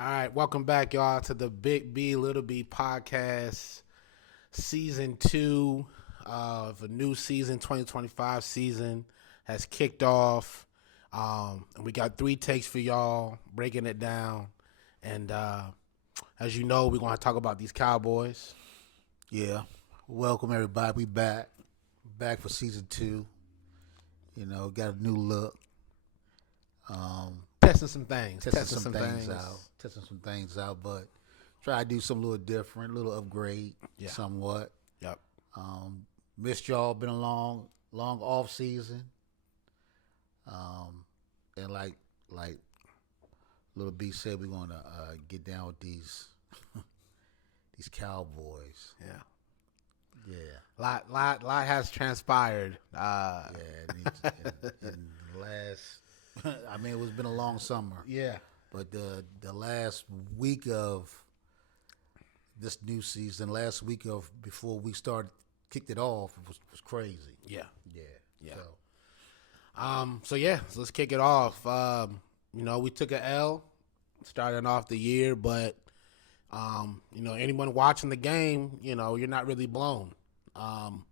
All right, welcome back, y'all, to the Big B Little B podcast, season 2 of a new season. 2025 season has kicked off. And we got 3 takes for y'all, breaking it down. And as you know, we're going to talk about these Cowboys. Yeah. Welcome everybody. We back for season 2. You know, got a new look. Testing some things. Testing some things out, but try to do something a little different, a little upgrade, somewhat. Yep. Missed y'all. Been a long off season. And like Little B said, we're gonna get down with these Cowboys. Yeah. Yeah. Lot has transpired. In the last, I mean, it's been a long summer. Yeah. But the last week of this new season, last week of before we kicked it off, was crazy. Yeah. Yeah. So let's kick it off. We took an L starting off the year, but anyone watching the game, you're not really blown. I'll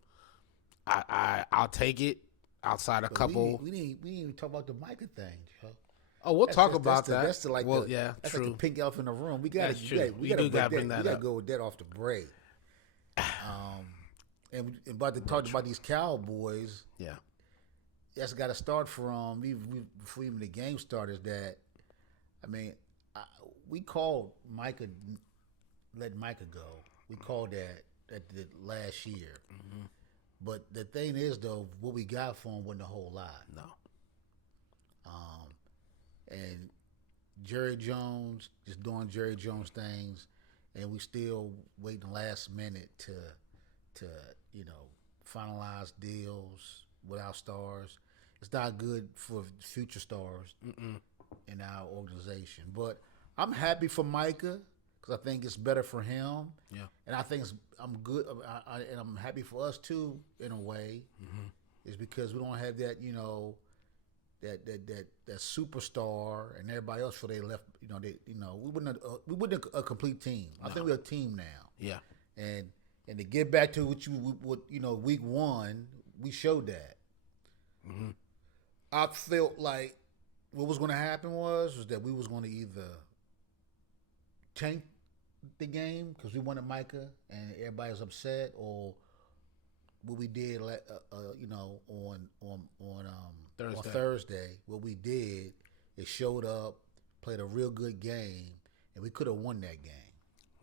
take it. Outside a couple, we didn't even talk about the Micah thing, Joe. Oh, we'll talk about that. That's true. Like the pink elephant in the room. We got to bring that up. We got to go with that off the break. And about to talk about these Cowboys. Yeah, that's got to start from before even the game started. That we called Micah, let Micah go. We called that at the last year. Mm-hmm. But the thing is, though, what we got for him wasn't a whole lot. No. And Jerry Jones just doing Jerry Jones things, and we still waiting last minute to finalize deals with our stars. It's not good for future stars in our organization. But I'm happy for Micah because I think it's better for him. Yeah. And I think I'm good, and I'm happy for us too in a way. Mm-hmm. Is because we don't have that that superstar and everybody else feel they left. We wasn't a complete team. I think we're a team now. Yeah. And to get back to week 1, we showed that. Mm-hmm. I felt like what was going to happen was that we was going to either tank the game because we wanted Micah and everybody was upset, or what we did, on Thursday, what we did is showed up, played a real good game, and we could have won that game.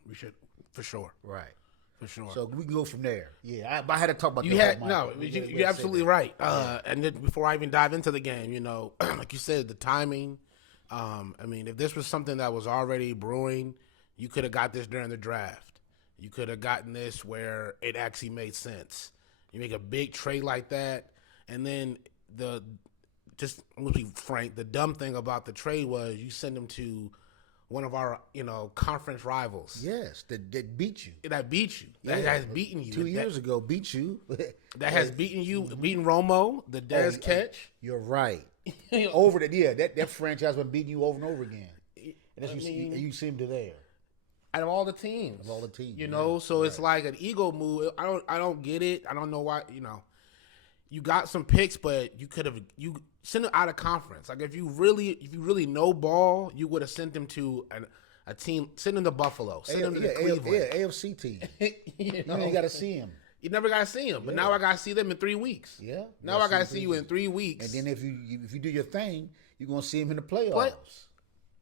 We should, for sure. Right. For sure. So we can go from there. Yeah, I had to talk about you that. You're absolutely right. And then before I even dive into the game, like you said, the timing. If this was something that was already brewing, you could have got this during the draft. You could have gotten this where it actually made sense. You make a big trade like that, and then I'm gonna be frank, the dumb thing about the trade was you send them to one of our, conference rivals. Yes, that beat you. That beat you. That has beaten you. 2 years ago, beat you. That has beaten you, beaten Romo, the Dez catch. You're right. Over that franchise been beating you over and over again. And you seem to there. Out of all the teams. So it's like an ego move. I don't get it. I don't know why, You got some picks, but you send them out of conference. Like if you really know ball, you would have sent them to a team. Send them to Buffalo. Send them to Cleveland. Yeah, AFC team. You got to see him. You never got to see them, but now I got to see them in 3 weeks. Yeah. Now I got to see you in 3 weeks. And then if you do your thing, you're gonna see him in the playoffs.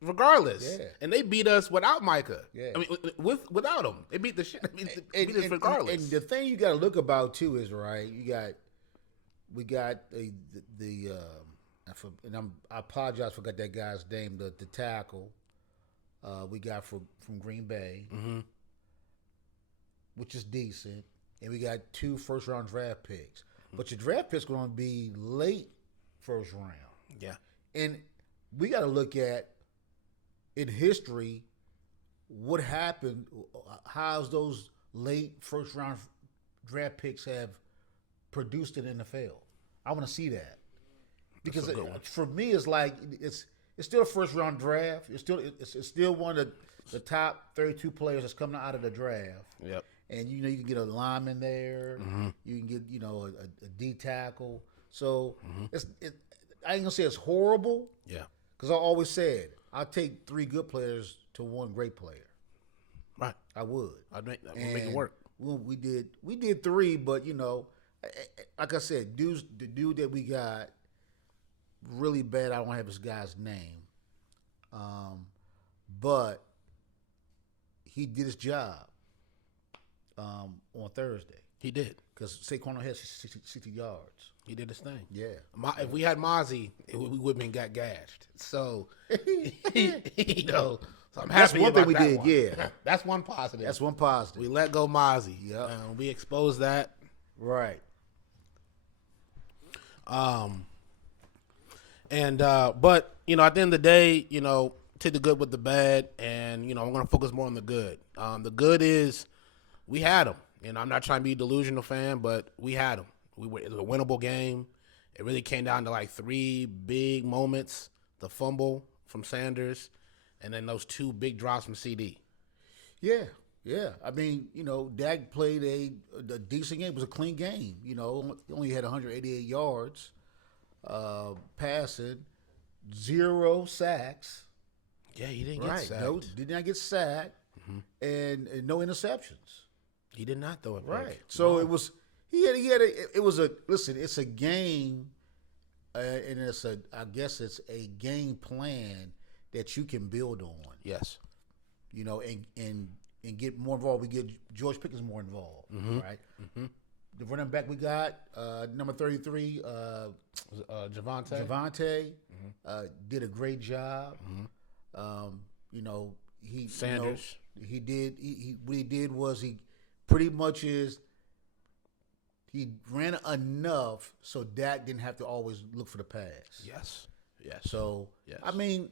Regardless, yeah. And they beat us without Micah. Yeah. Without him, they beat the shit. They beat us regardless. And the thing you got to look about too is right. We got I apologize, forgot that guy's name. The tackle we got from Green Bay, which is decent, and we got 2 first-round draft picks. But your draft picks going to be late first round. Yeah, and we got to look at in history what happened. How's those late first-round draft picks have produced in the NFL? I want to see that because for me, it's like it's still a first round draft. It's still one of the top 32 players that's coming out of the draft. Yep. And you can get a lineman there. You can get a D tackle. So I ain't gonna say it's horrible. Yeah. Because I always said I'll take 3 good players to 1 great player. Right. I would. I'd make it work. We did 3, but like I said, the dude that we got really bad. I don't have this guy's name, but he did his job on Thursday. He did. Because Saquon had 60 yards. He did his thing. Yeah. If we had Mozzie, we would have been got gashed. So, so I'm happy That's one about thing we that did, one. yeah. That's one positive. That's one positive. We let go Mozzie. Yep. We exposed that. Right. But at the end of the day, take the good with the bad, and I'm going to focus more on the good. The good is we had them. I'm not trying to be a delusional fan, but we had them. It was a winnable game. It really came down to like 3 big moments: the fumble from Sanders, and then those 2 big drops from CD. Yeah. Yeah. I mean, Dak played a decent game. It was a clean game. He only had 188 yards passing, 0 sacks. Yeah, he didn't get sacked. No, did not get sacked, and no interceptions. He did not throw it. Right. So it was it's a game, and I guess it's a game plan that you can build on. Yes. And get more involved. We get George Pickens more involved, right? Mm-hmm. The running back we got, number 33, Javonte. did a great job. Sanders. He did. What he did was he pretty much he ran enough so Dak didn't have to always look for the pass. Yes. Yes. So yes. I mean,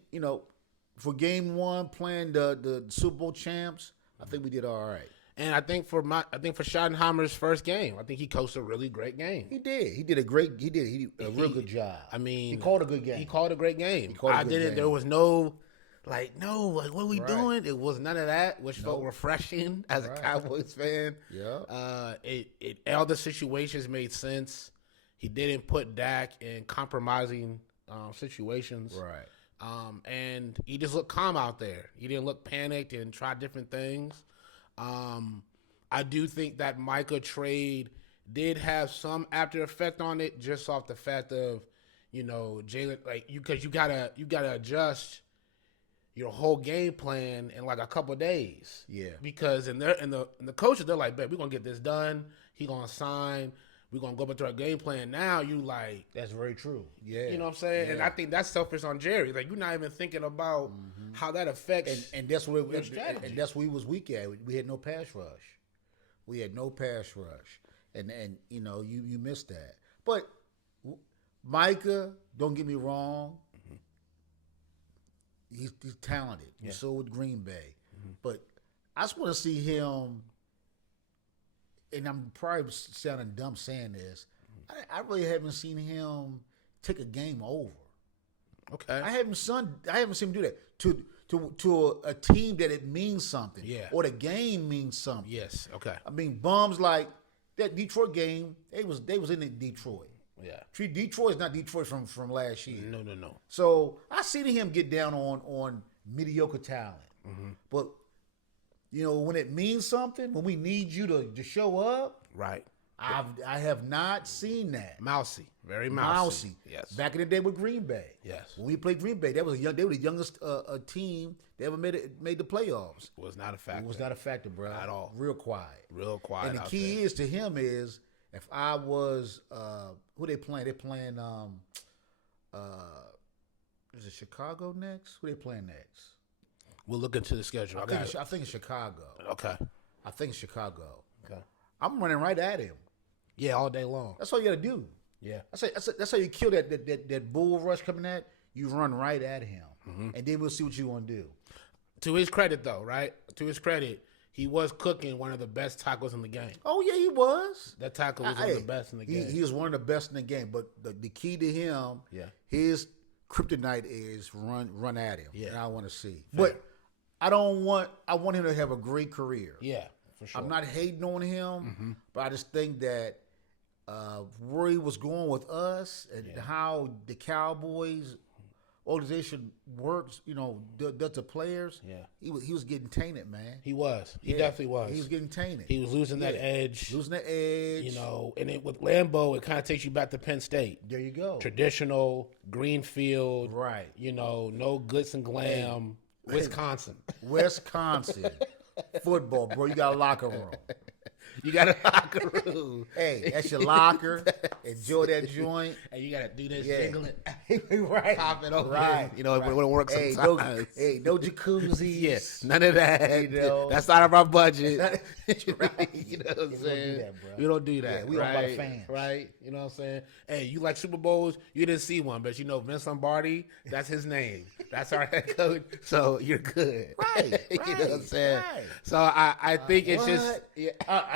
for game 1 playing the Super Bowl champs, I think we did all right. And I think for Schottenheimer's first game, I think he coached a really great game. He did. He did a real good job. I mean, he called a good game. He called a great game. Game. There was no, what are we doing? It was none of that, which felt refreshing as a Cowboys fan. Yeah. All the situations made sense. He didn't put Dak in compromising situations. Right. And he just looked calm out there. He didn't look panicked and try different things. I do think that Micah trade did have some after effect on it, just off the fact of, Jalen, because you gotta adjust your whole game plan in like a couple of days. Yeah. Because in the coaches, they're like, "Bet we're gonna get this done. He gonna sign. We're gonna go back to our game plan." Now you like, that's very true. Yeah. You know what I'm saying? Yeah. And I think that's selfish on Jerry. Like, you're not even thinking about how that affects and that's what strategy. And that's what we was weak at. We had no pass rush. And you missed that. But Micah, don't get me wrong, he's talented. Yeah. You saw with Green Bay. But I just want to see him, and I'm probably sounding dumb saying this, I really haven't seen him take a game over. Okay. I haven't seen him do that to a team that it means something. Yeah. Or the game means something. Yes. Okay. I mean, bums like that Detroit game. They was in Detroit. Yeah. Detroit's not Detroit from last year. No. So I seen him get down on mediocre talent. But when it means something, when we need you to show up, right. I have not seen that. Mousy. Very mousy. Yes. Back in the day with Green Bay. Yes. When we played Green Bay, they were the youngest team that ever made the playoffs. Was not a factor. It was not a factor, bro. At all. Real quiet. And the key is to him is, if I was who they playing? They're playing is it Chicago next? Who they playing next? We'll look into the schedule. I think it's Chicago. Okay. I think it's Chicago. Okay. I'm running right at him. Yeah, all day long. That's all you got to do. Yeah. That's how you kill that bull rush coming at. You run right at him, and then we'll see what you want to do. To his credit, though, right? To his credit, he was cooking one of the best tackles in the game. Oh yeah, he was. That tackle was one of the best in the game. He was one of the best in the game. But the key to him, yeah, his kryptonite is run at him. Yeah. And I want to see. Fair. But I want him to have a great career. Yeah, for sure. I'm not hating on him, but I just think that where he was going with us and how the Cowboys organization works, does the players. Yeah. He was getting tainted, man. He was. He definitely was. He was getting tainted. He was losing that edge. Losing the edge. And with Lambeau, it kind of takes you back to Penn State. There you go. Traditional, green field. Right. No glitz and glam. Wisconsin. Football, bro. You got a locker room. You got a locker room. Hey, that's your locker. Enjoy that joint. And you got to do this jiggling. Right. Pop it over. Right. It wouldn't work sometimes. No jacuzzis. Yeah, none of that. That's out of our budget. Right. You know what I'm saying? Do that, bro. We don't do that. Yeah, we don't like fans. Right. You know what I'm saying? Hey, you like Super Bowls? You didn't see one, but Vince Lombardi, that's his name. That's our head coach. So you're good. Right. You know what I'm saying? Right. So I think it's just. Yeah.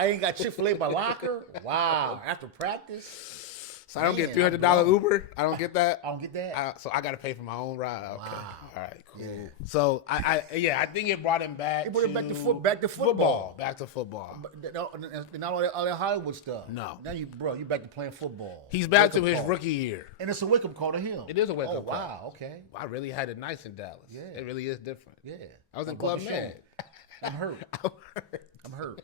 I ain't got Chick-fil-A in my locker. Wow. After practice. So I don't get $300 Uber. I don't get that. I don't get that. So I got to pay for my own ride. Okay. Wow. All right. Cool. Yeah. So I think it brought him back. It brought him back to football. Back to football. But not all that Hollywood stuff. No. Now you back to playing football. He's back to his call. rookie year. And it's a wake-up call to him. It is a wake-up call. Wow, okay. I really had it nice in Dallas. Yeah. It really is different. Yeah. I was in I'm Club about to Med. I'm hurt. I'm hurt.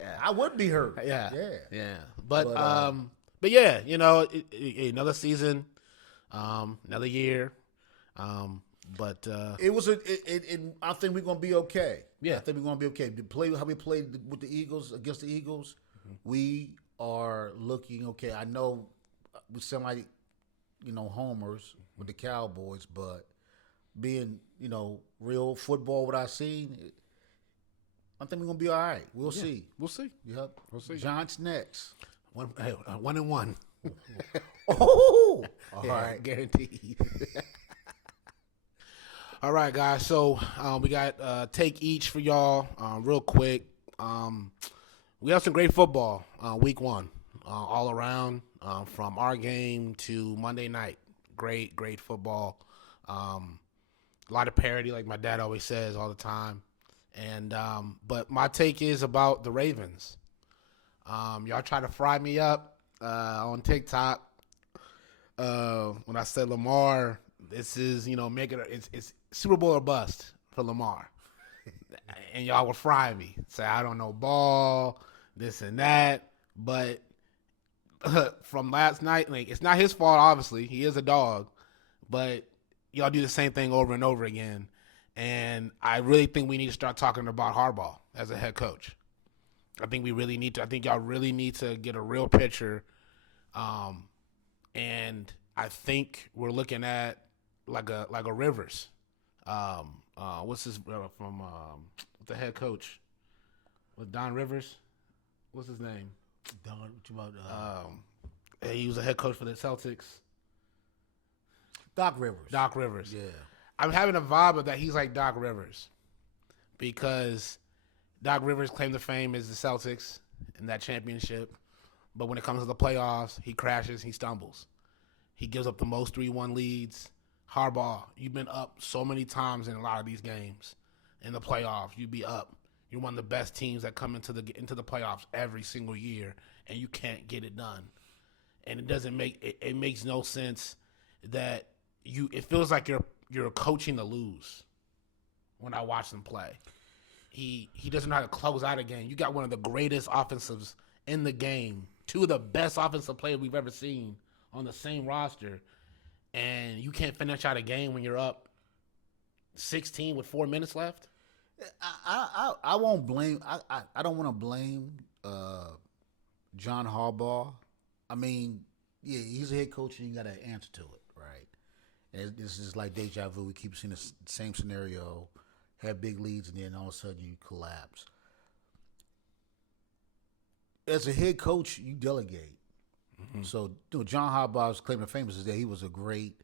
Yeah. I would be hurt. Yeah. Yeah. Yeah. But yeah, another season, another year. But it was I think we're gonna be okay. Yeah. I think we're gonna be okay. How we played with the Eagles against the Eagles, we are looking okay. I know we sound like homers with the Cowboys, but being real football, what I seen, I think we're gonna be all right. We'll see. we'll see. Yep. We'll see. Giants next. 1-1. Oh, all right. Guaranteed. All right, guys. So we got take each for y'all real quick. We have some great football week 1 all around from our game to Monday night. Great football. A lot of parity, like my dad always says all the time. And but my take is about the Ravens. Y'all try to fry me up on TikTok when I said Lamar. This is it's Super Bowl or bust for Lamar, and y'all were frying me. Say I don't know ball, this and that. But from last night, it's not his fault. Obviously, he is a dog, but y'all do the same thing over and over again. And I really think we need to start talking about Harbaugh as a head coach. I think we really need to. I think y'all really need to get a real picture. And I think we're looking at like a Rivers. What's his from the head coach with Don Rivers? What's his name? Don. What you about? He was a head coach for the Celtics. Doc Rivers. Yeah. Yeah. I'm having a vibe of that he's like Doc Rivers because Doc Rivers claimed to fame as the Celtics in that championship. But when it comes to the playoffs, he crashes, he stumbles. He gives up the most 3-1 leads. Harbaugh, you've been up so many times in a lot of these games. In the playoffs, you be up. You're one of the best teams that come into the playoffs every single year, and you can't get it done. And it makes no sense that it feels like you're coaching to lose when I watch them play. He doesn't know how to close out a game. You got one of the greatest offensives in the game, 2 of the best offensive players we've ever seen on the same roster, and you can't finish out a game when you're up 16 with 4 minutes left. I won't blame. I don't want to blame John Harbaugh. I mean, yeah, he's a head coach and you got to answer to it, right? And this is like deja vu. We keep seeing the same scenario, have big leads, and then all of a sudden you collapse. As a head coach, you delegate. Mm-hmm. So John Harbaugh's claim to fame is that he was a great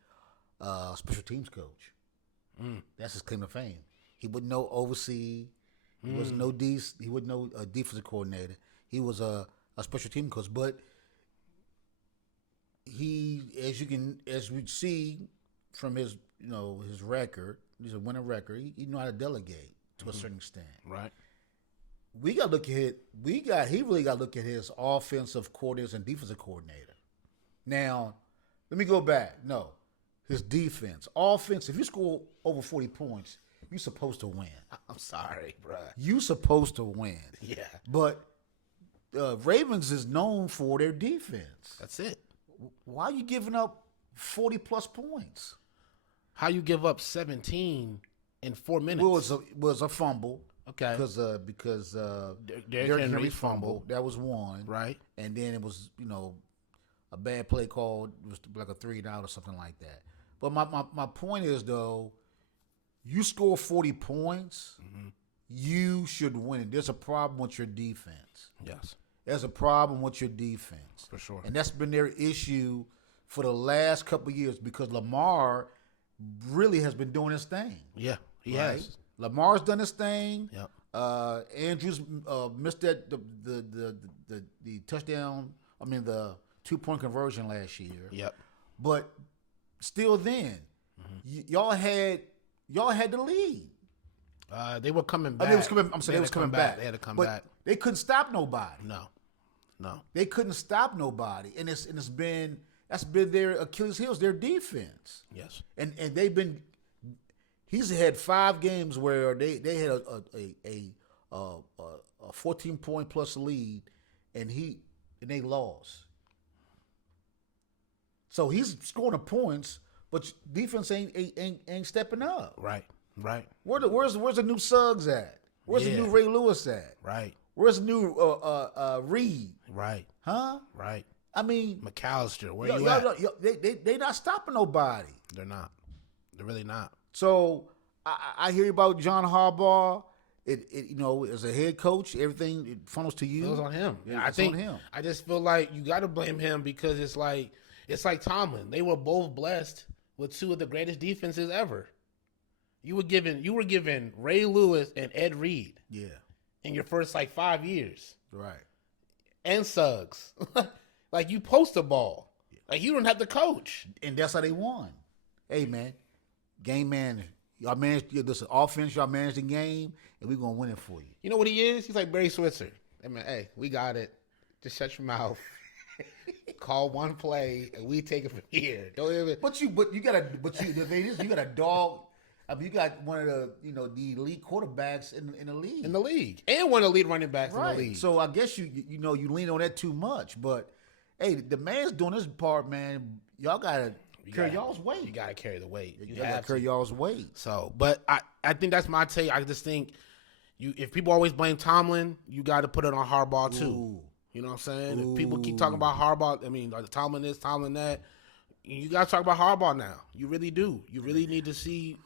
special teams coach. That's his claim to fame. He wouldn't know oversee. He wasn't he wouldn't know a defensive coordinator. He was a special team coach. But he, as we see, from his his record. He's a winning record. He know how to delegate to a certain extent. Right. We got to look at it. He really got to look at his offensive coordinators and defensive coordinator. Now, let me go back. No, his defense, offense. If you score over 40 points, you're supposed to win. I'm sorry, bro. You supposed to win. Yeah. But Ravens is known for their defense. That's it. Why are you giving up 40 plus points? How you give up 17 in 4 minutes? Well, it was a fumble. Okay. Because Derrick Henry fumbled. That was one. Right. And then it was, a bad play called. It was like a 3-and-out or something like that. But my point is, though, you score 40 points, you should win. There's a problem with your defense. Yes. There's a problem with your defense. For sure. And that's been their issue for the last couple of years because Lamar really has been doing his thing. Yeah, he has. Lamar's done his thing. Yep. Andrews missed the touchdown. I mean the 2-point conversion last year. Yep. But still, then y'all had the lead. They were coming back. I mean, they was coming back. They had to come but back. They couldn't stop nobody. No. They couldn't stop nobody, and that's been their Achilles heels, their defense. Yes. And they've been. He's had 5 games where they had a 14-point plus lead, and they lost. So he's scoring the points, but defense ain't stepping up. Right. Where's the new Suggs at? Where's the new Ray Lewis at? Right. Where's the new Reed? Right. Huh? Right. I mean, McAllister, where you at? They not stopping nobody. They're not. They're really not. So I hear about John Harbaugh. It as a head coach, everything it funnels to you. It was on him. Yeah, I think on him. I just feel like you got to blame him because it's like Tomlin. They were both blessed with 2 of the greatest defenses ever. You were given Ray Lewis and Ed Reed. Yeah. In your first 5 years. Right. And Suggs. Like you post the ball. Like you don't have to coach. And that's how they won. Hey man, game manager. Y'all managed this offense, y'all managed the game, and we're gonna win it for you. You know what he is? He's like Barry Switzer. Hey man, hey, we got it. Just shut your mouth. Call one play and we take it from here. Don't even you got a dog. I mean, you got one of the elite quarterbacks in the league. In the league. And one of the lead running backs in the league. So I guess you lean on that too much. But hey, the man's doing his part, man. Y'all gotta carry y'all's weight. You gotta carry the weight. You gotta carry y'all's weight. So, but I think that's my take. I just think if people always blame Tomlin, you got to put it on Harbaugh too. Ooh. You know what I'm saying? If people keep talking about Harbaugh, I mean, Tomlin this, Tomlin that. You got to talk about Harbaugh now. You really do. You really need to see,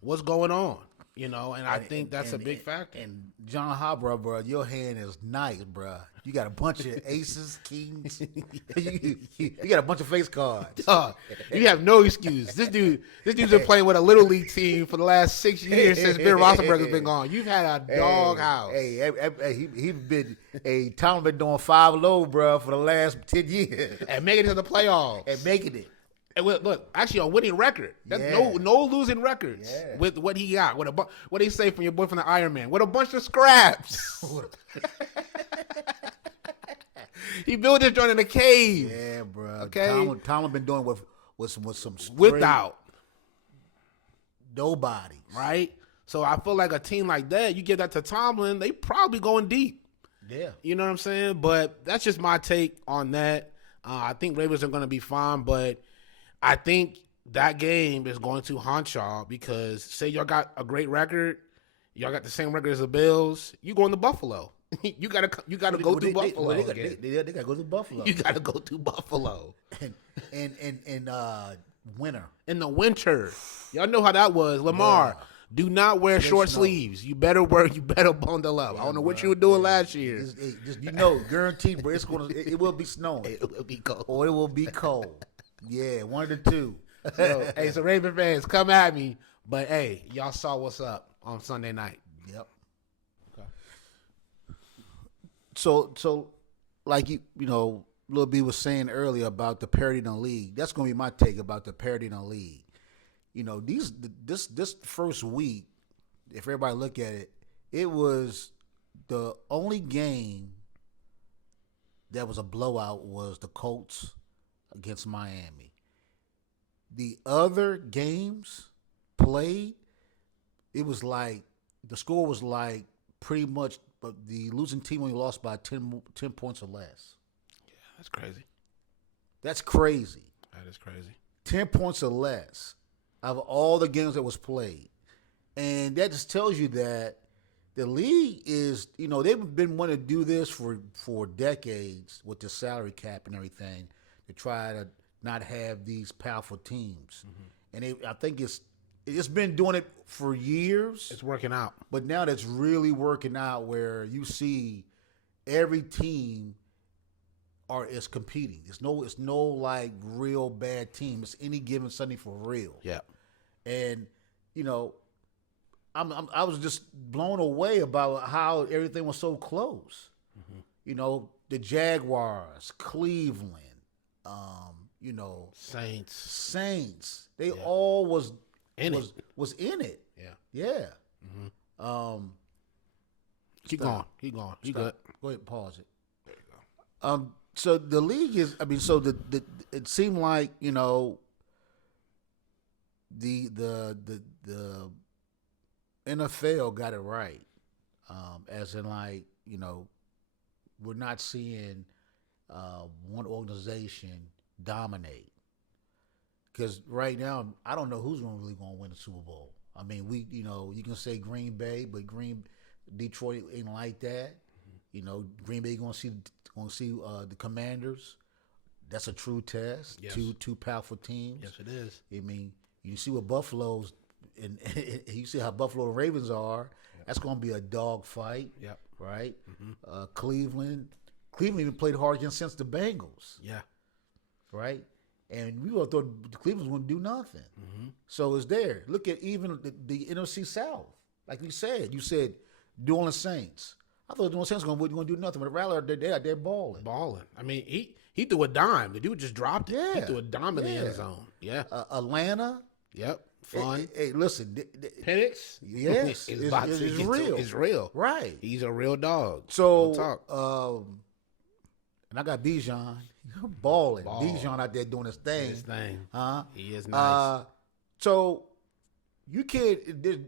what's going on. And I think that's a big factor. And John Harbaugh, bro, your hand is nice, bro. You got a bunch of aces, kings. you got a bunch of face cards. You have no excuse. This dude's been playing with a little league team for the last 6 years since Ben Roethlisberger's been gone. You've had a doghouse. Tom been doing 5-0, bro, for the last 10 years. And making it to the playoffs. And making it. And look, actually a winning record. That's no losing records with what he got. What do you say from your boy from the Iron Man? With a bunch of scraps. He built this joint in a cave. Yeah, bro. Okay. Tomlin been doing with some without nobody. Right? So I feel like a team like that, you give that to Tomlin, they probably going deep. Yeah. You know what I'm saying? But that's just my take on that. I think Ravens are going to be fine, but I think that game is going to haunt y'all because say y'all got a great record, y'all got the same record as the Bills, you going to Buffalo. you gotta go through Buffalo. They gotta go to Buffalo. You gotta go to Buffalo. And winter. In the winter. Y'all know how that was. Lamar, do not wear short sleeves. You better bundle up. I don't know what you were doing last year. Guaranteed, bro. It will be snowing. It will be cold. Or it will be cold. Yeah, one of the two. So Raven fans, come at me. But hey, y'all saw what's up on Sunday night. Yep. Okay. So like Lil B was saying earlier about the parity in the league. That's going to be my take about the parity in the league. You know, this first week, if everybody look at it, it was the only game that was a blowout was the Colts against Miami. The other games played, it was like the score was like pretty much, but the losing team only lost by 10 points or less. Yeah, that's crazy. That's crazy. That is crazy. 10 points or less out of all the games that was played. And that just tells you that the league is, you know, they've been wanting to do this for decades with the salary cap and everything to try to not have these powerful teams. Mm-hmm. And I think it's been doing it for years. It's working out. But now that's really working out where you see every team is competing. It's no like real bad team. It's any given Sunday for real. Yeah. And, you know, I was just blown away about how everything was so close. Mm-hmm. You know, the Jaguars, Cleveland, you know, Saints. They all was in it. Yeah. Yeah. Mm-hmm. Keep going. You good. Go ahead, pause it. There you go. So the league is, I mean, so the it seemed like, you know, the NFL got it right. As in, like, you know, we're not seeing one organization dominate. Because right now, I don't know who's really going to win the Super Bowl. I mean, you know, you can say Green Bay, but Detroit ain't like that. Mm-hmm. You know, Green Bay going to see the Commanders. That's a true test. Yes. Two powerful teams. Yes, it is. I mean, you see what Buffalo's and you see how Buffalo Ravens are. Yep. That's going to be a dog fight. Yep. Right. Mm-hmm. Cleveland even played hard against the Bengals. Yeah. Right. And we all thought Cleveland was going to do nothing. Mm-hmm. So it's there. Look at even the NFC South. Like you said New Orleans Saints. I thought the New Orleans Saints were going to do nothing, but rather they're balling. I mean, he threw a dime. The dude just dropped it. Yeah. He threw a dime in the end zone. Yeah. Atlanta. Yep. Fun. Hey, listen. Penix. Yes. It's real. It's real. Right. He's a real dog. So, and I got Bijan balling. Bijan out there doing his thing. He is nice. So you can't.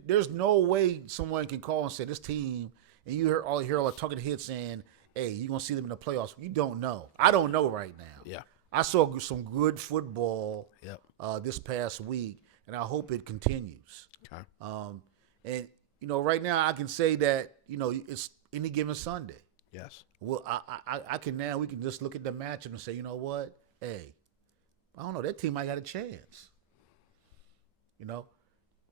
There's no way someone can call and say this team, and you hear all the talking heads saying, "Hey, you're gonna see them in the playoffs." You don't know. I don't know right now. Yeah. I saw some good football. Yep. This past week, and I hope it continues. Okay. And you know, right now I can say that, you know, it's any given Sunday. Yes. Well, we can just look at the matchup and say, you know what? Hey, I don't know. That team might got a chance. You know,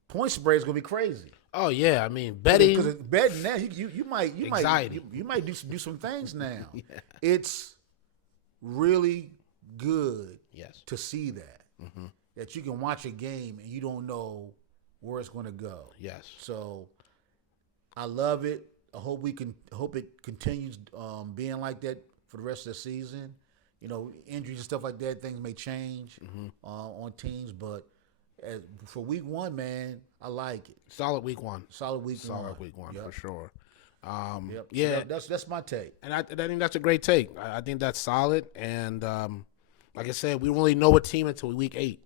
point spread is gonna be crazy. Oh yeah, I mean betting. Because betting now, you might do some things now. Yeah. It's really good. Yes. To see that that you can watch a game and you don't know where it's going to go. Yes. So I love it. I hope it continues being like that for the rest of the season. You know, injuries and stuff like that, things may change on teams, but for week one, man, I like it. Solid week one. Solid week one for sure. Yep. Yeah, so that's my take. And I think that's a great take. I think that's solid. And like I said, we really know a team until week 8.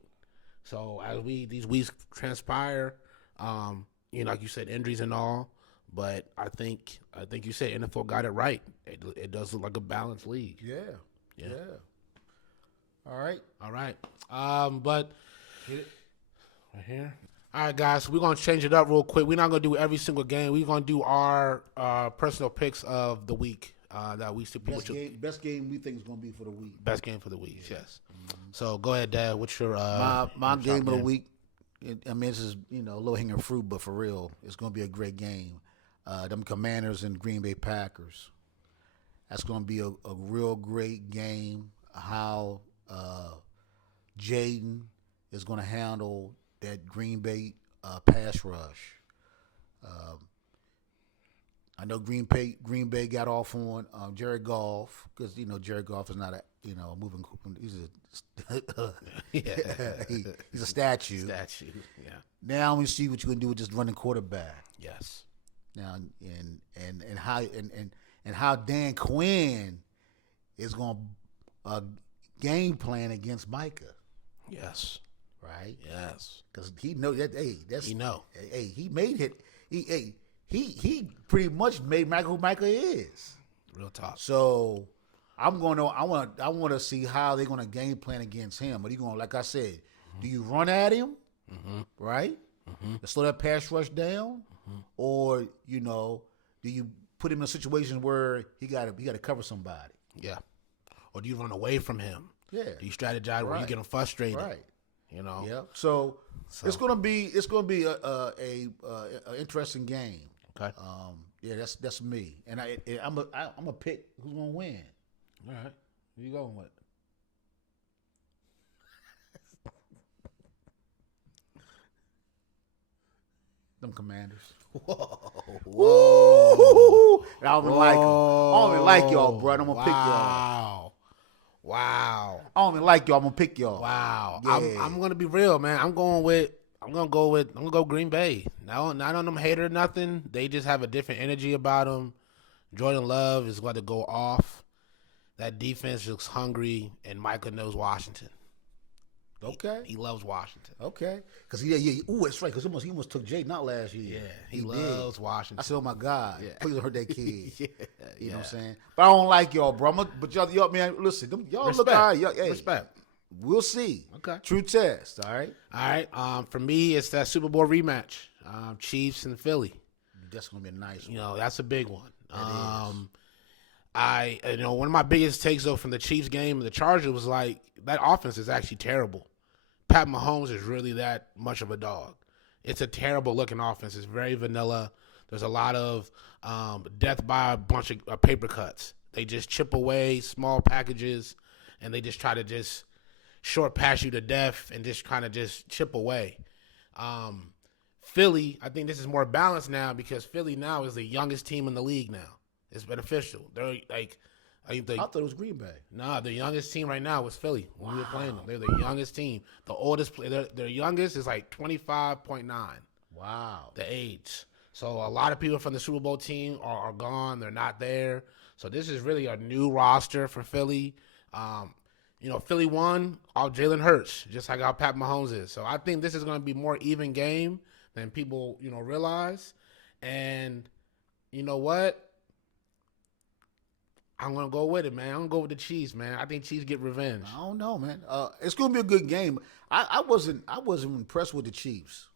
So as these weeks transpire, you know, like you said, injuries and all. But I think you said NFL got it right. It does look like a balanced league. Yeah. All right. But get it right here. All right, guys. So we're gonna change it up real quick. We're not gonna do every single game. We're gonna do our personal picks of the week that we see. Best game we think is gonna be for the week. Best game for the week. Yes. So go ahead, Dad. What's your my game of the week? I mean, this is, you know, low hanging fruit, but for real, it's gonna be a great game. Them Commanders and Green Bay Packers. That's gonna be a real great game. How Jaden is gonna handle that Green Bay pass rush. I know Green Bay got off on Jared Goff because, you know, Jared Goff is not moving. He's a Yeah. he's a statue. Statue. Yeah. Now let me see what you can do with this running quarterback. Yes. Now and how Dan Quinn is going to game plan against Micah. Yes. Right. Yes. Because he know that. Hey, that's He know. Hey, he made it. He pretty much made Micah who Micah is. Real talk. So I want to see how they're going to game plan against him. Are you going, like I said, do you run at him, right? To slow that pass rush down, or do you put him in a situation where he got to cover somebody? Yeah. Or do you run away from him? Yeah. Do you strategize where you get him frustrated? Right. Yeah. So it's gonna be a interesting game. Okay. Yeah, that's me, and I'm a pick who's gonna win. All right. Who you going with? Them Commanders. Whoa. I don't even like them. I don't even like y'all, bro. I'm gonna pick y'all. Wow. I don't even like y'all. I'm gonna pick y'all. Wow. Yeah. I'm gonna be real, man. I'm gonna go Green Bay. Not on them hater or nothing. They just have a different energy about them. Jordan Love is going to go off. That defense looks hungry, and Micah knows Washington. Okay. He loves Washington. Okay. Because yeah. Ooh, that's right. Because he almost took Jake not last year. Yeah, he loves Washington. I said, oh my God, Yeah. please don't hurt that kid. Yeah, You know what I'm saying? But I don't like y'all, bro. But y'all, man, listen, y'all look all right. Y'all, hey, Respect. We'll see. Okay. True test. All right. All right. For me, it's that Super Bowl rematch. Chiefs and Philly. That's gonna be a nice one. That's a big one. That is. One of my biggest takes though from the Chiefs game and the Chargers was like that offense is actually terrible. Pat Mahomes is really that much of a dog. It's a terrible looking offense. It's very vanilla. There's a lot of death by a bunch of paper cuts. They just chip away small packages, and they just try to just short pass you to death and just kind of just chip away. Philly, I think this is more balanced now because Philly now is the youngest team in the league now. It's been official. They're like, I thought it was Green Bay. Nah, the youngest team right now was Philly when we were playing them. They're the youngest team. The oldest, their youngest is like 25.9. Wow. The age. So a lot of people from the Super Bowl team are gone. They're not there. So this is really a new roster for Philly. Philly won off Jalen Hurts, just like how Pat Mahomes is. So I think this is going to be more even game than people, realize. And you know what? I'm going to go with it, man. I'm going to go with the Chiefs, man. I think Chiefs get revenge. I don't know, man. It's going to be a good game. I wasn't impressed with the Chiefs.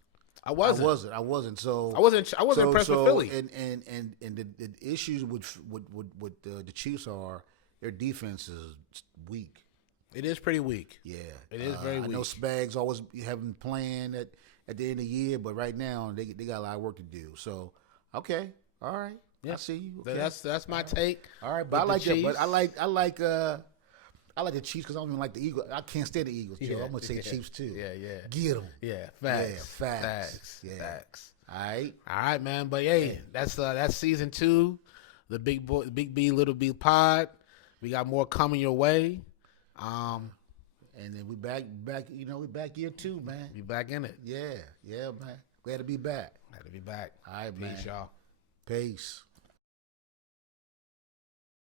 I wasn't. So I wasn't impressed with Philly. And the issues with the Chiefs are their defense is weak. It is pretty weak. Yeah, it is very weak. I know Spags always having planned at the end of the year, but right now they got a lot of work to do. So okay, all right. Yeah, I see you. Okay. That's my take. All right, but I like that. But I like the Chiefs because I don't even like the Eagles. I can't stand the Eagles, Joe. I'm gonna say Chiefs too. Yeah. Get them. Yeah, facts. Yeah, facts. Yeah. Facts. All right, man. But hey, that's season 2, the Big B Little B pod. We got more coming your way. And then we back. We back year 2, man. We back in it. Yeah, man. Glad to be back. Glad to be back. All right, Peace, man. y'all. Peace.